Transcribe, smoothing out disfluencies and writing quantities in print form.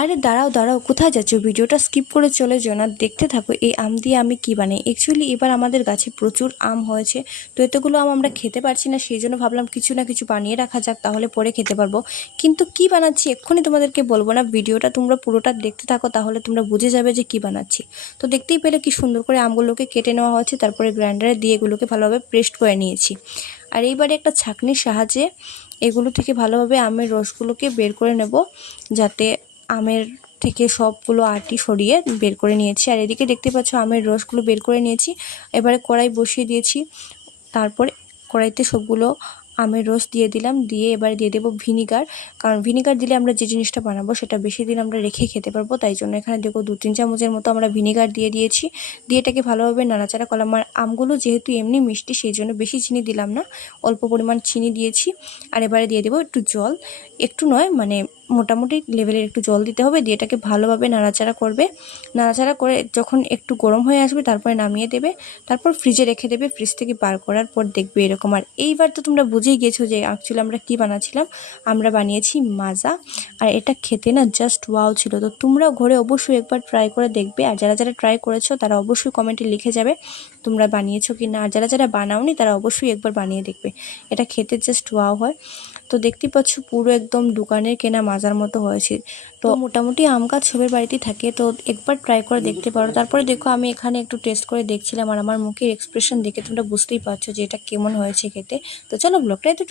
আরে দাঁড়াও দাঁড়াও, কোথায় যাচ্ছ? ভিডিওটা স্কিপ করে চলে যেও না, দেখতে থাকো এই আম দিয়ে আমি কি বানাই। অ্যাকচুয়ালি এবার আমাদের গাছে প্রচুর আম হয়েছে, তো এতগুলো আম আমরা খেতে পারছি না, সেই জন্য ভাবলাম কিছু না কিছু বানিয়ে রাখা যাক, তাহলে পরে খেতে পারবো। কিন্তু কি বানাচ্ছি এক্ষুনি তোমাদেরকে বলবো না, ভিডিওটা তোমরা পুরোটা দেখতে থাকো, তাহলে তোমরা বুঝে যাবে যে কি বানাচ্ছি। তো দেখতেই পেলে কি সুন্দর করে আমগুলোকে কেটে নেওয়া হয়েছে, তারপরে গ্রাইন্ডারে দিয়ে এগুলোকে ভালোভাবে পেস্ট করে নিয়েছি। আর এইবারে একটা ছাঁকনির সাহায্যে এগুলো থেকে ভালোভাবে আমের রসগুলোকে বের করে নেব, যাতে আমের থেকে সবগুলো আটি সরিয়ে বের করে নিয়েছি। আর এদিকে দেখতে পাচ্ছ আমের রসগুলো বের করে নিয়েছি। এবারে কড়াই বসিয়ে দিয়েছি, তারপর কড়াইতে সবগুলো আমের রস দিয়ে দিলাম, দিয়ে এবারে দিয়ে দেবো ভিনিগার। কারণ ভিনিগার দিলে আমরা যে জিনিসটা বানাবো সেটা বেশি দিন আমরা রেখে খেতে পারবো, তাই জন্য এখানে দেখো 2-3 চামচের মতো আমরা ভিনিগার দিয়ে দিয়েছি। দিয়ে এটাকে ভালোভাবে নাড়াচাড়া করলাম। আর আমগুলো যেহেতু এমনি মিষ্টি, সেই জন্য বেশি চিনি দিলাম না, অল্প পরিমাণ চিনি দিয়েছি। আর এবারে দিয়ে দেবো একটু জল, একটু নয় মানে মোটামুটি লেভেলের একটু জল দিতে হবে। দিয়ে এটাকে ভালোভাবে নাড়াচাড়া করবে। নাড়াচাড়া করে যখন একটু গরম হয়ে আসবে তারপরে নামিয়ে দেবে, তারপর ফ্রিজে রেখে দেবে। ফ্রিজ থেকে বার করার পর দেখবে এরকম। আর এইবার তো তোমরা বুঝেই গেছো যে অ্যাকচুয়ালি আমরা কি বানাচ্ছিলাম। আমরা বানিয়েছি মাজা, আর এটা খেতে না জাস্ট ওয়াও ছিল। তো তোমরাও ঘরে অবশ্যই একবার ট্রাই করে দেখবে, আর যারা যারা ট্রাই করেছো তারা অবশ্যই কমেন্টে লিখে যাবে তোমরা বানিয়েছো কি না। আর যারা যারা বানাওনি তারা অবশ্যই একবার বানিয়ে দেখবে, এটা খেতে জাস্ট ওয়াও হয়। তো দেখতে পাচ্ছ পুরো একদম দোকানের কেনা মাজার মতো হয়েছে। তো মোটামুটি আম গাছ সবার বাড়িতেই থাকে, তো একবার ট্রাই করে দেখতে পারো। তারপরে দেখো আমি এখানে একটু টেস্ট করে দেখছিলাম, আর আমার মুখের এক্সপ্রেশন দেখে তোমরা বুঝতেই পারছো যে এটা কেমন হয়েছে খেতে। তো চলো ব্লগটা একটু